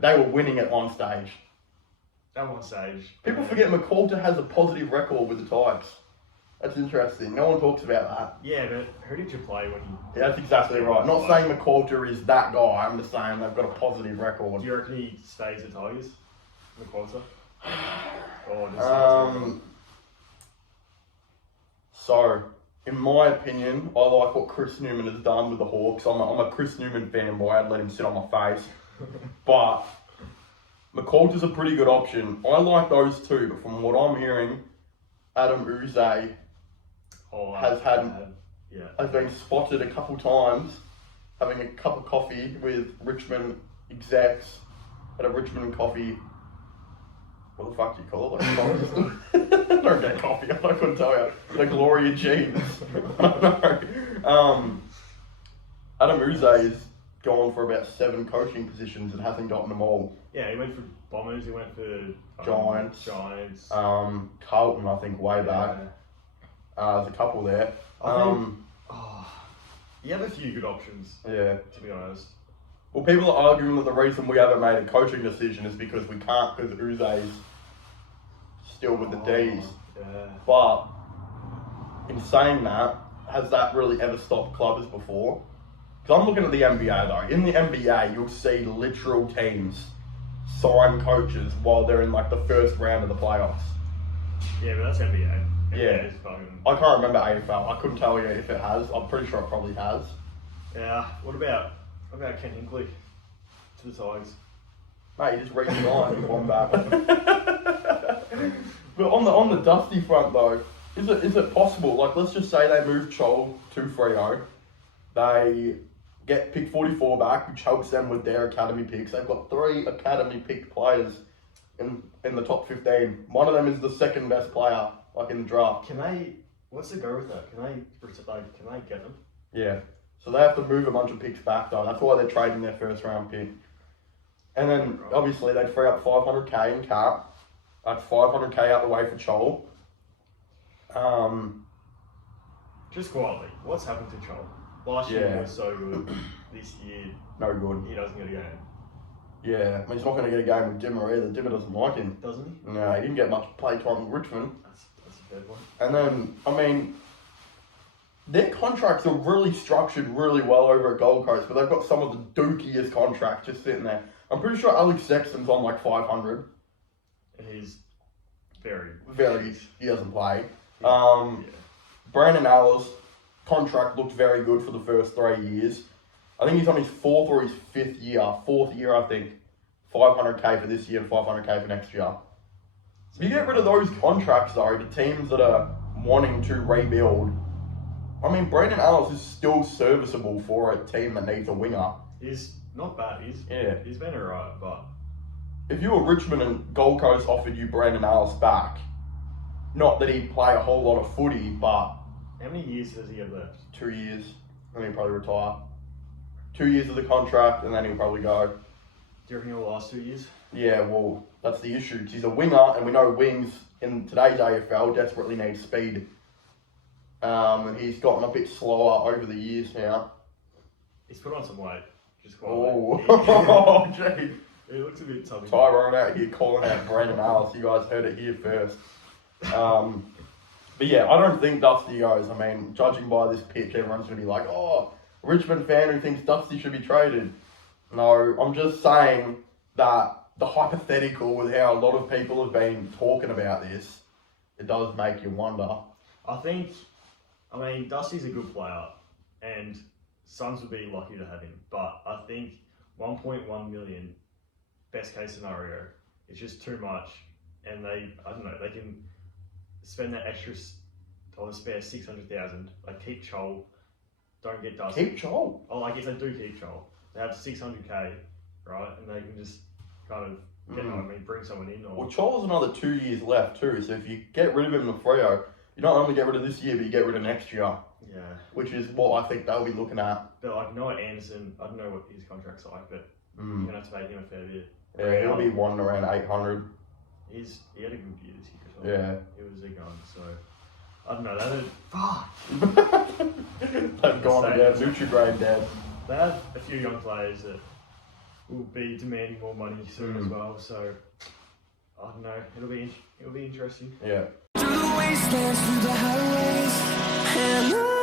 They were winning at one stage. At one stage. People forget McAlter has a positive record with the Tigers. That's interesting. No one talks about that. Yeah, but who did you play when you... Yeah, that's exactly right. Not saying McAlter is that guy. I'm just saying they've got a positive record. Do you reckon he stays at Tigers? McAlter? Or just So, in my opinion, I like what Chris Newman has done with the Hawks. I'm a Chris Newman fanboy. I'd let him sit on my face. But McAlter's a pretty good option. I like those two, but from what I'm hearing, Adam Uze has been spotted a couple times having a cup of coffee with Richmond execs at a Richmond coffee. What the fuck do you call it? I don't get coffee. I couldn't tell you. The Gloria Jeans. I don't know. Adam Uze is gone for about 7 coaching positions and hasn't gotten them all. Yeah, he went for Bombers. He went for Giants. Carlton, I think, way back. There's a couple there. You have a few good options. Yeah. To be honest. Well, people are arguing that the reason we haven't made a coaching decision is because we can't, because Uze's still with the D's. Yeah. But in saying that, has that really ever stopped clubbers before? Because I'm looking at the NBA though. In the NBA, you'll see literal teams sign coaches while they're in like the first round of the playoffs. Yeah, but that's NBA. Yeah. I can't remember AFL. I couldn't tell you if it has. I'm pretty sure it probably has. Yeah. What about Ken Hinkley to the Tigers? Mate, you just reached the line and gone back. But on the Dusty front though, is it possible? Like, let's just say they move Chol to Freo, they get pick 44 back, which helps them with their academy picks. They've got 3 academy picked players in the top 15. One of them is the second best player, like in the draft. What's the go with that? Can they get them? Yeah. So they have to move a bunch of picks back though. That's why they're trading their first round pick. And then obviously they'd free up 500k in cap. That's 500k out the way for Chol. Just quietly, what's happened to Chol? Last year he was so good. This year, no good. He doesn't get a game. Yeah, I mean, he's not going to get a game with Dimmer either. Dimmer doesn't like him. Doesn't he? No, he didn't get much play time with Richmond. That's a bad one. And then, I mean, their contracts are really structured really well over at Gold Coast, but they've got some of the dookiest contracts just sitting there. I'm pretty sure Alex Sexton's on like 500. He's very... He doesn't play. Brandon Allen's contract looked very good for the first 3 years. I think he's on his 4th or his 5th year. 4th year, I think. 500k for this year and 500k for next year. If you get rid of those contracts, though, to teams that are wanting to rebuild, I mean, Brandon Allen is still serviceable for a team that needs a winger. He's not bad. He's been alright, but... If you were Richmond and Gold Coast offered you Brandon Allen back, not that he'd play a whole lot of footy, but... How many years does he have left? 2 years. And he'll probably retire. 2 years of the contract, and then he'll probably go. Do you reckon he'll last 2 years? Yeah, well, that's the issue. He's a winger, and we know wings in today's AFL desperately need speed. And he's gotten a bit slower over the years now. He's put on some weight. Just quite oh, gee. He looks a bit tubby. Tyrone out here calling out Brandon Allen. You guys heard it here first. But yeah, I don't think Dusty goes. I mean, judging by this pitch, everyone's going to be like, oh, Richmond fan who thinks Dusty should be traded. No, I'm just saying that the hypothetical with how a lot of people have been talking about this, it does make you wonder. I mean, Dusty's a good player, and Suns would be lucky to have him. But I think 1.1 million, best case scenario, is just too much. And they can spend that extra or spare 600,000. Like, keep Chol, don't get Dusty. Keep Chol? Oh, like if they do keep Chol, they have 600k, right? And they can just kind of bring someone in. Well, Chol has another 2 years left too. So if you get rid of him in Freo, you don't only get rid of this year, but you get rid of next year. Yeah. Which is what I think they'll be looking at. But like Noah Anderson, I don't know what his contract's like, but you're gonna have to pay him a fair bit. Yeah, he'll be wanting around 800. He had a good year this year as well. Yeah. He was a gun, so I don't know. They've gone down, Nutrigrain dead. They have a few young players that will be demanding more money soon as well. So I don't know. It'll be interesting. Yeah. Through the wastelands, through the highways, and